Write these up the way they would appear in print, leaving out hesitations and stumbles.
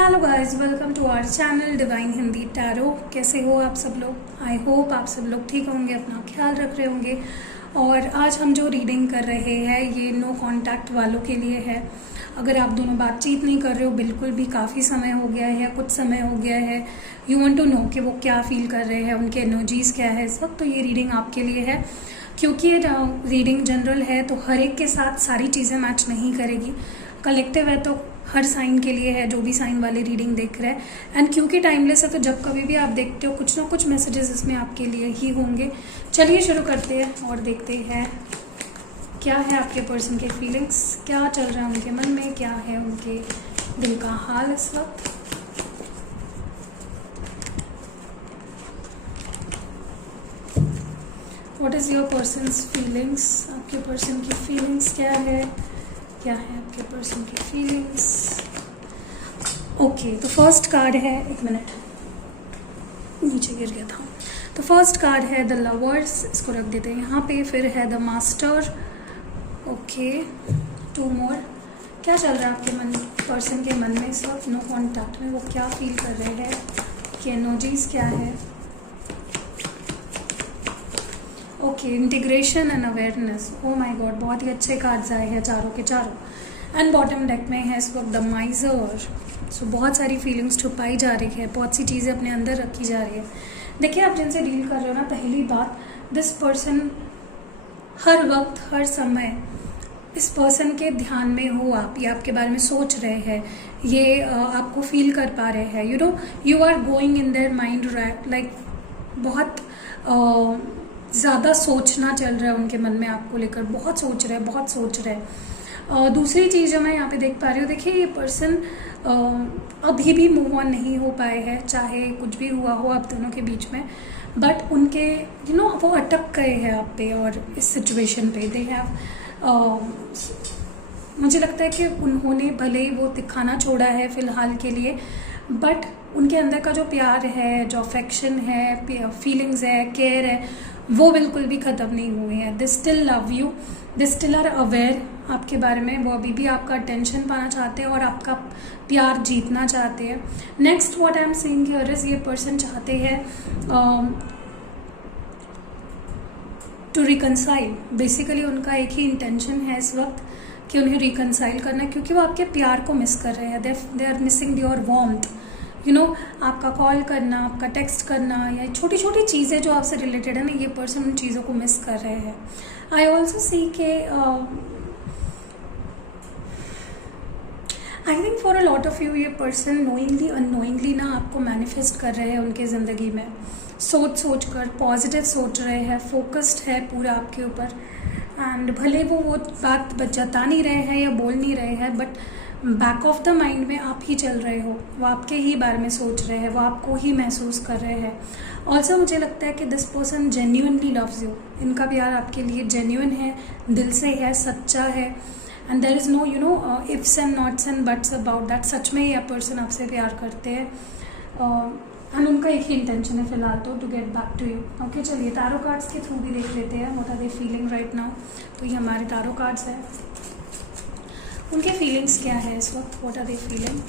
Hello guys, welcome to our channel divine Hindi tarot. कैसे हो आप सब लोग? आई होप आप सब लोग ठीक होंगे, अपना ख्याल रख रहे होंगे। और आज हम जो रीडिंग कर रहे हैं ये नो कांटेक्ट वालों के लिए है। अगर आप दोनों बातचीत नहीं कर रहे हो, बिल्कुल भी काफ़ी समय हो गया है या कुछ समय हो गया है, यू वांट टू नो कि वो क्या फील कर रहे हैं, उनके एनर्जीज़ क्या है इस वक्त, तो ये रीडिंग आपके लिए है। क्योंकि ये रीडिंग जनरल है तो हर एक के साथ सारी चीज़ें मैच नहीं करेगी। कलेक्टिव है तो हर साइन के लिए है, जो भी साइन वाले रीडिंग देख रहे हैं। एंड क्योंकि टाइमलेस है तो जब कभी भी आप देखते हो कुछ ना कुछ मैसेजेस इसमें आपके लिए ही होंगे। चलिए शुरू करते हैं और देखते हैं क्या है आपके पर्सन के फीलिंग्स, क्या चल रहा है उनके मन में, क्या है उनके दिल का हाल इस वक्त। What is your persons feelings? आपके पर्सन की फीलिंग्स क्या है आपके पर्सन की फीलिंग्स? ओके, तो फर्स्ट कार्ड है, एक मिनट नीचे गिर गया था। तो फर्स्ट कार्ड है द लवर्स, इसको रख देते हैं यहाँ पे। फिर है द मास्टर। ओके, टू मोर। क्या चल रहा है आपके पर्सन के मन में इस वक्त नो कॉन्टैक्ट में? वो क्या फील कर रहे हैं, कि एनर्जीज क्या है? Okay, integration and awareness. Oh my God, बहुत ही अच्छे कार्ड्स आए हैं चारों के चारों। एंड बॉटम डेक में है इस वक्त द माइजर। सो बहुत सारी फीलिंग्स छुपाई जा रही है, बहुत सी चीज़ें अपने अंदर रखी जा रही है। देखिए, आप जिनसे डील कर रहे हो ना, पहली बात, दिस पर्सन हर वक्त हर समय इस पर्सन के ध्यान में हो आप, ये आपके बारे में सोच रहे हैं, ये आपको फील कर पा रहे हैं। You are going in their mind, like बहुत ज़्यादा सोचना चल रहा है उनके मन में आपको लेकर, बहुत सोच रहे हैं। दूसरी चीज़ जो मैं यहाँ पे देख पा रही हूँ, देखिए ये पर्सन अभी भी मूव ऑन नहीं हो पाए हैं, चाहे कुछ भी हुआ हो आप दोनों के बीच में, बट उनके वो अटक गए हैं आप पे और इस सिचुएशन पे। दे हैव मुझे लगता है कि उन्होंने भले ही वो दिखाना छोड़ा है फ़िलहाल के लिए, बट उनके अंदर का जो प्यार है, जो अफेक्शन है, फीलिंग्स है, केयर है, वो बिल्कुल भी ख़त्म नहीं हुए हैं। They still love you, they still are aware आपके बारे में। वो अभी भी आपका अटेंशन पाना चाहते हैं और आपका प्यार जीतना चाहते हैं। Next what I am seeing here is, ये पर्सन चाहते हैं टू रिकनसाइल। बेसिकली उनका एक ही इंटेंशन है इस वक्त कि उन्हें रिकनसाइल करना है, क्योंकि वो आपके प्यार को मिस कर रहे हैं। They are missing your warmth. आपका कॉल करना, आपका टेक्स्ट करना, या छोटी छोटी चीज़ें जो आपसे रिलेटेड है ना, ये पर्सन उन चीज़ों को मिस कर रहे हैं। आई ऑल्सो सी के I think for a lot of you ये पर्सन नोइंगली अननोइंगली ना आपको मैनिफेस्ट कर रहे हैं उनके ज़िंदगी में। सोच कर पॉजिटिव सोच रहे हैं, फोकस्ड है पूरा आपके ऊपर। एंड भले वो बात जता नहीं रहे हैं या बोल नहीं रहे हैं, but back of the mind में आप ही चल रहे हो, वो आपके ही बारे में सोच रहे हैं, वो आपको ही महसूस कर रहे हैं। ऑल्सो मुझे लगता है कि this person genuinely loves you. इनका प्यार आपके लिए जेन्यून है, दिल से है, सच्चा है। And there is no ifs and nots and buts about that. सच में ये पर्सन आपसे प्यार करते हैं एंड उनका एक ही इंटेंशन है फिलहाल to get back to you. Okay, चलिए टैरो कार्ड्स के थ्रू भी देख लेते हैं what are they feeling right now. तो ये हमारे टैरो कार्ड्स हैं, उनके फीलिंग्स क्या है इस वक्त, what are they feeling.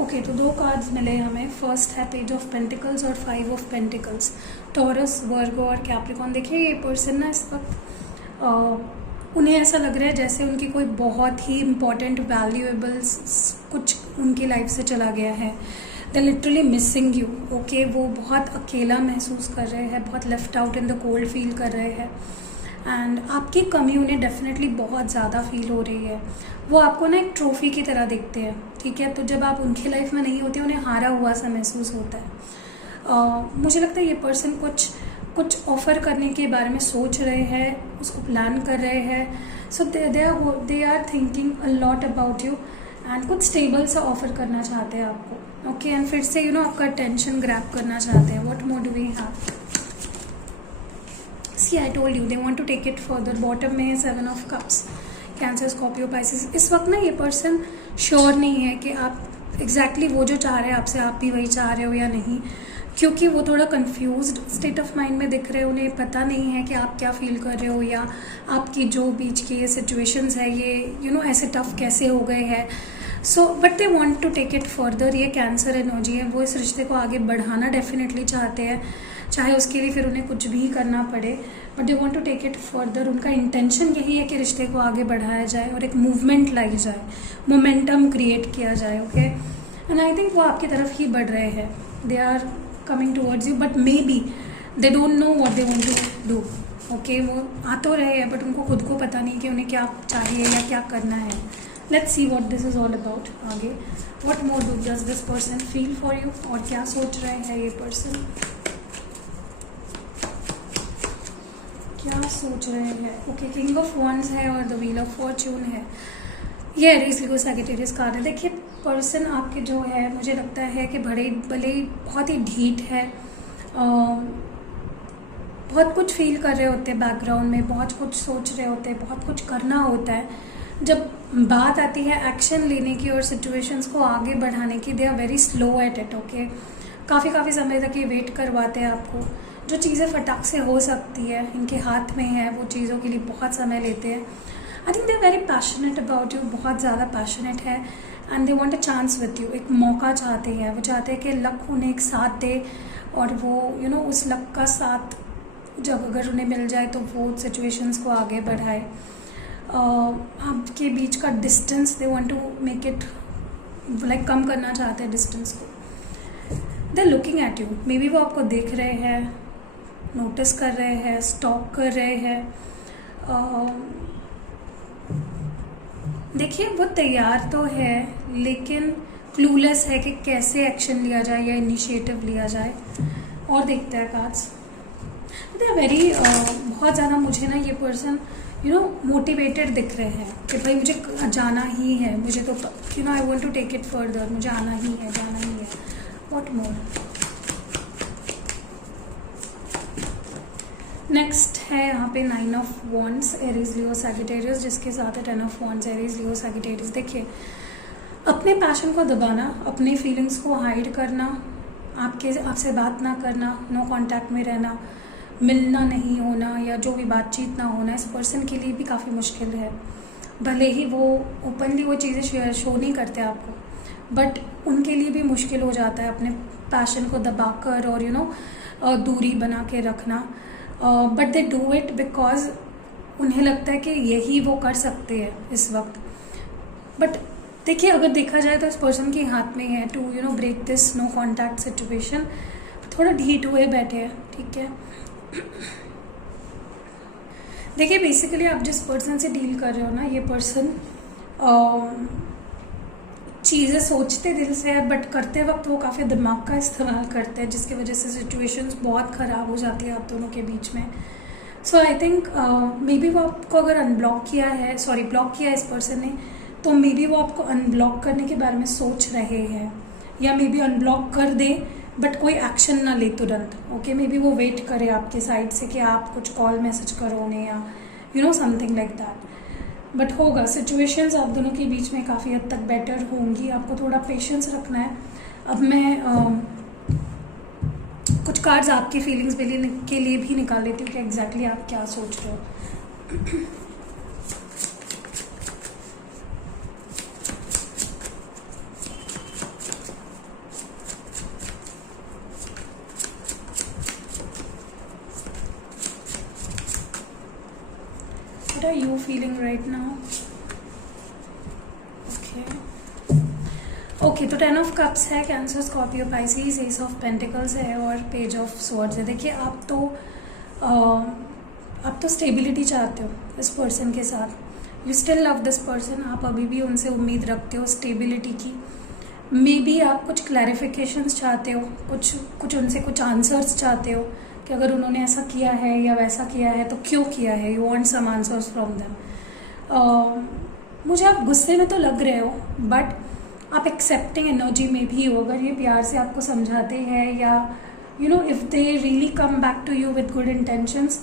Okay, तो दो कार्ड्स मिले हमें। फर्स्ट है पेज ऑफ पेंटिकल्स और 5 ऑफ पेंटिकल्स। टॉरस, वर्गो और कैप्रिकॉन। देखिए ये पर्सन ना इस वक्त उन्हें ऐसा लग रहा है जैसे उनकी कोई बहुत ही इम्पॉर्टेंट वैल्यूएबल्स कुछ उनकी लाइफ से चला गया है। They literally missing you. Okay, वो बहुत अकेला महसूस कर रहे हैं, बहुत left out in the cold feel कर रहे हैं। एंड आपकी कमी उन्हें डेफिनेटली बहुत ज़्यादा फील हो रही है। वो आपको ना एक ट्रॉफी की तरह देखते हैं, ठीक है? तो जब आप उनकी लाइफ में नहीं होते, उन्हें हारा हुआ सा महसूस होता है। मुझे लगता है ये पर्सन कुछ ऑफ़र करने के बारे में सोच रहे हैं, उसको प्लान कर रहे हैं। So they are thinking a lot about you and कुछ स्टेबल सा ऑफ़र करना चाहते हैं आपको। ओके, एंड फिर से आपका अटेंशन ग्रैब करना चाहते हैं। What more do we have? See, I told you they want to take it further. Bottom में है 7 of cups. Cancer, Scorpio, Pisces. इस वक्त ना ये पर्सन श्योर नहीं है कि आप एग्जैक्टली वो जो चाह रहे हैं आपसे, आप भी वही चाह रहे हो या नहीं। क्योंकि वो थोड़ा कंफ्यूज्ड स्टेट ऑफ माइंड में दिख रहे हैं, उन्हें पता नहीं है कि आप क्या फील कर रहे हो या आपकी जो बीच की ये सिचुएशंस है ये ऐसे टफ कैसे हो गए हैं। So but they want to take it further. ये कैंसर एनर्जी है, वो इस रिश्ते को आगे बढ़ाना डेफिनेटली चाहते हैं, चाहे उसके लिए फिर उन्हें कुछ भी करना पड़े, but they want to take it further. उनका इंटेंशन यही है कि रिश्ते को आगे बढ़ाया जाए और एक मूवमेंट लाई जाए, मोमेंटम क्रिएट किया जाए। ओके, एंड आई थिंक वो आपकी तरफ ही बढ़ रहे हैं। They are coming towards you, but maybe they don't know what they want to do. Okay, वो आ तो रहे हैं बट उनको खुद को पता नहीं कि उन्हें क्या चाहिए या क्या करना है। Let's see what this is all about. आगे what more does this person feel for you, और क्या सोच रहे हैं ये पर्सन, क्या सोच रहे हैं। ओके, किंग ऑफ वंस है और द व्हील ऑफ फॉर्च्यून है। ये एरीज लियो सैजिटेरियस कार्ड है। देखिए पर्सन आपके जो है, मुझे लगता है कि भले बहुत ही ढीठ है, बहुत कुछ फील कर रहे होते हैं बैकग्राउंड में, बहुत कुछ सोच रहे होते हैं, बहुत कुछ करना होता है। जब बात आती है एक्शन लेने की और सिचुएशंस को आगे बढ़ाने की, they are very slow at it. Okay, काफ़ी समय तक ये वेट करवाते हैं आपको। जो चीज़ें फटाक से हो सकती है, इनके हाथ में है, वो चीज़ों के लिए बहुत समय लेते हैं। I think they are very passionate about you, बहुत ज़्यादा पैशनेट है, and they want a chance with you. एक मौका चाहते हैं, वो चाहते हैं कि लक उन्हें एक साथ दे, और वो उस लक का साथ जब अगर उन्हें मिल जाए तो वो सिचुएशंस को आगे बढ़ाए। आपके बीच का डिस्टेंस दे want to make it like कम करना चाहते हैं डिस्टेंस को। They are looking at you, maybe वो आपको देख रहे हैं, नोटिस कर रहे हैं, स्टॉक कर रहे हैं। देखिए वो तैयार तो है लेकिन क्लूलेस है कि कैसे एक्शन लिया जाए या इनिशिएटिव लिया जाए। और देखते हैं कार्ड्स, दे आर वेरी बहुत ज़्यादा मुझे ना ये पर्सन मोटिवेटेड दिख रहे हैं कि भाई मुझे जाना ही है, मुझे तो I want to take it further, मुझे आना ही है, जाना ही है। What more. नेक्स्ट है यहाँ पे 9 of wands, Aries Leo Sagittarius, जिसके साथ है 10 of wands, Aries Leo Sagittarius. देखिए अपने पैशन को दबाना, अपने फीलिंग्स को हाइड करना, आपसे बात ना करना, नो कांटेक्ट में रहना, मिलना नहीं होना या जो भी बातचीत ना होना, इस पर्सन के लिए भी काफ़ी मुश्किल है। भले ही वो ओपनली वो चीज़ें शो नहीं करते आपको, बट उनके लिए भी मुश्किल हो जाता है अपने पैशन को दबाकर और दूरी बना के रखना। But they do it because उन्हें लगता है कि यही वो कर सकते हैं इस वक्त। बट देखिए अगर देखा जाए तो इस पर्सन के हाथ में है to break this no contact situation. थोड़ा ढीठ हुए बैठे हैं, ठीक है। देखिए बेसिकली आप जिस पर्सन से डील कर रहे हो ना, ये पर्सन चीज़ें सोचते दिल से है बट करते वक्त वो काफ़ी दिमाग का इस्तेमाल करते हैं, जिसकी वजह से सिचुएशंस बहुत ख़राब हो जाती है आप दोनों के बीच में। सो आई थिंक मे बी वो आपको अगर ब्लॉक किया है इस पर्सन ने, तो मे बी वो आपको अनब्लॉक करने के बारे में सोच रहे हैं, या मे बी अनब्लॉक कर दे बट कोई एक्शन ना ले तुरंत। ओके, मे बी वो वेट करे आपके साइड से कि आप कुछ कॉल मैसेज करो उन्हें या समथिंग लाइक दैट। बट होगा, सिचुएशंस आप दोनों के बीच में काफ़ी हद तक बेटर होंगी, आपको थोड़ा पेशेंस रखना है। अब मैं कुछ कार्ड्स आपकी फीलिंग्स के लिए भी निकाल लेती हूँ कि एग्जैक्टली आप क्या सोच रहे हो। What are you feeling right now? Okay, तो 10 ऑफ कप्स है, cancer, Scorpio, Pisces, S of pentacles है और पेज ऑफ स्वॉर्ड्स है। देखिए आप तो स्टेबिलिटी चाहते हो इस पर्सन के साथ, you still love this person, आप अभी भी उनसे उम्मीद रखते हो स्टेबिलिटी की। मे बी आप कुछ क्लैरिफिकेशंस चाहते हो, कुछ उनसे कुछ आंसर्स चाहते हो कि अगर उन्होंने ऐसा किया है या वैसा किया है तो क्यों किया है, you want some answers from them. मुझे आप गुस्से में तो लग रहे हो बट आप एक्सेप्टिंग एनर्जी में भी हो। अगर ये प्यार से आपको समझाते हैं या if they really come back to you with good intentions,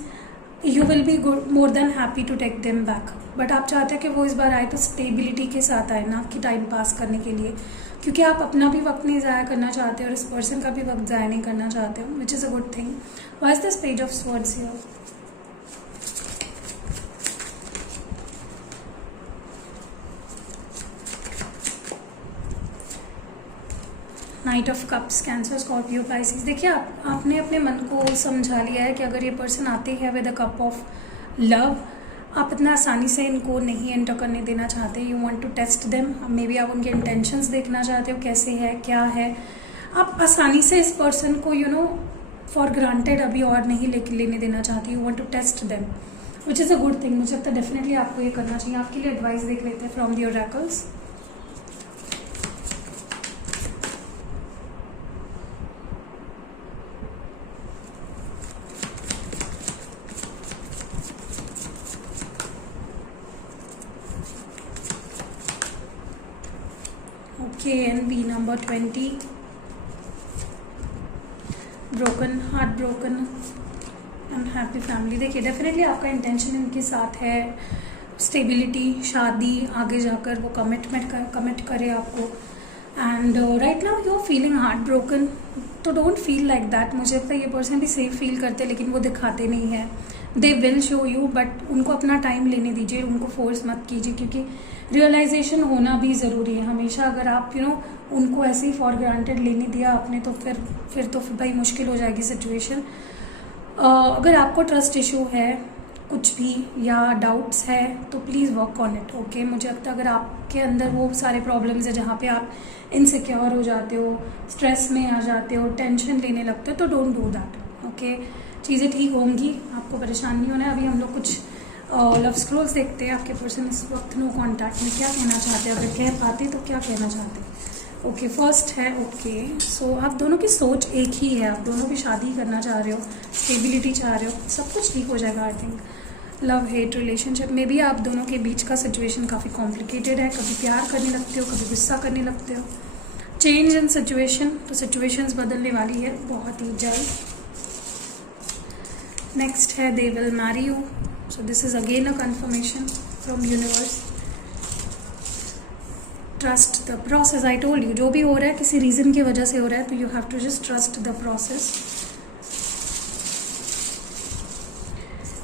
you will be more than happy to take them back. But आप चाहते हैं कि वो इस बार आए तो स्टेबिलिटी के साथ आए, ना कि टाइम पास करने के लिए। क्योंकि आप अपना भी वक्त नहीं ज़ाया करना चाहते और इस पर्सन का भी वक्त ज़ाया नहीं करना चाहते हो, विच is a good thing. Why is this page of swords here? Night of cups, Cancer, Scorpio, Pisces. देखिए आपने अपने मन को समझा लिया है कि अगर ये पर्सन आते हैं with a cup of love, आप इतना आसानी से इनको नहीं एंटर करने देना चाहते. You want to test them. Maybe आप उनके इंटेंशंस देखना चाहते हो, कैसे है, क्या है. आप आसानी से इस पर्सन को फॉर ग्रांटेड अभी और नहीं लेने देना चाहते. You want to test them, which is a good thing. मुझे लगता है डेफिनेटली आपको ये करना चाहिए. आपके लिए एडवाइस देख लेते हैं from the oracles. KNB number 20, broken heart, broken and happy family. देखिए डेफिनेटली आपका इंटेंशन इनके साथ है स्टेबिलिटी, शादी, आगे जाकर वो कमिट करे आपको. And right now you are feeling heart broken, तो डोंट फील लाइक दैट. मुझे लगता है ये पर्सन भी सेफ फील करते हैं लेकिन वो दिखाते नहीं है. They will show you, but उनको अपना टाइम लेने दीजिए, उनको फोर्स मत कीजिए, क्योंकि रियलाइजेशन होना भी ज़रूरी है. हमेशा अगर आप उनको ऐसे ही फॉर ग्रांटेड लेने दिया आपने तो फिर भाई मुश्किल हो जाएगी सिचुएशन. अगर आपको ट्रस्ट इशू है कुछ भी या डाउट्स है तो please work on it. Okay, मुझे लगता है अगर आपके अंदर वो सारे प्रॉब्लम्स है जहाँ पे आप इनसिक्योर हो जाते हो, स्ट्रेस में आ जाते हो, टेंशन लेने लगते हो, तो डोंट डू दैट. ओके, चीज़ें ठीक होंगी, आपको परेशान नहीं होना है. अभी हम लोग कुछ लव स्क्रोल्स देखते हैं. आपके पर्सन इस वक्त नो कॉन्टैक्ट में क्या कहना चाहते हैं, अगर कह पाते तो क्या कहना चाहते हैं. ओके, फर्स्ट है ओके. सो आप दोनों की सोच एक ही है. आप दोनों भी शादी करना चाह रहे हो, स्टेबिलिटी चाह रहे हो, सब कुछ ठीक हो जाएगा. I think love hate relationship में भी आप दोनों के बीच का सिचुएशन काफ़ी कॉम्प्लिकेटेड है. कभी प्यार करने लगते हो, कभी गुस्सा करने लगते हो. चेंज इन सिचुएशन, तो सिचुएशंस बदलने वाली है बहुत ही जल्द. नेक्स्ट है they will marry you. So this is again a confirmation from universe. Trust the process. I told you, जो भी हो रहा है किसी रीज़न की वजह से हो रहा है, तो you have to just trust the process.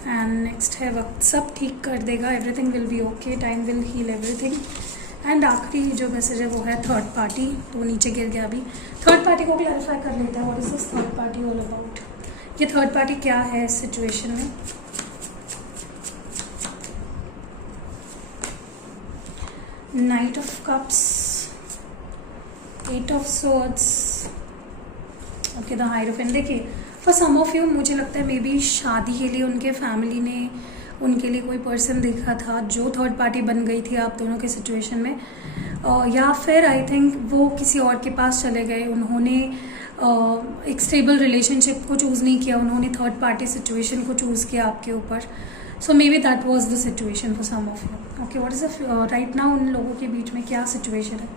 And next है वक्त सब ठीक कर देगा. Everything will be okay. Time will heal everything. And आखिरी जो मैसेज है वो है थर्ड पार्टी. तो वो नीचे गिर गया. अभी थर्ड पार्टी को क्लैरिफाई कर लेता है. What is this third party all about? ये थर्ड पार्टी क्या है इस सिचुएशन में? Knight of cups, eight of swords, okay, the hierophant. देखिए फॉर सम ऑफ यू मुझे लगता है मे बी शादी के लिए उनके फैमिली ने उनके लिए कोई पर्सन देखा था जो थर्ड पार्टी बन गई थी आप दोनों के सिचुएशन में. या फिर आई थिंक वो किसी और के पास चले गए. उन्होंने एक स्टेबल रिलेशनशिप को चूज़ नहीं किया, उन्होंने थर्ड पार्टी सिचुएशन को चूज़ किया आपके ऊपर. So maybe that was the situation for some of you. Okay, what is the right now उन लोगों के बीच में क्या सिचुएशन है?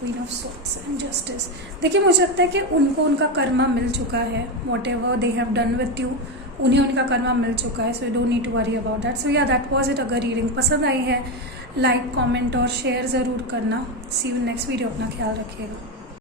Queen of swords and justice. देखिए मुझे लगता है कि उनको उनका कर्मा मिल चुका है. Whatever they have done with you, उन्हें उनका कर्मा मिल चुका है. So you don't need to worry about that. So yeah that was it. अगर रीडिंग पसंद आई है लाइक, कमेंट और शेयर ज़रूर करना. See you next video. अपना ख्याल रखिएगा.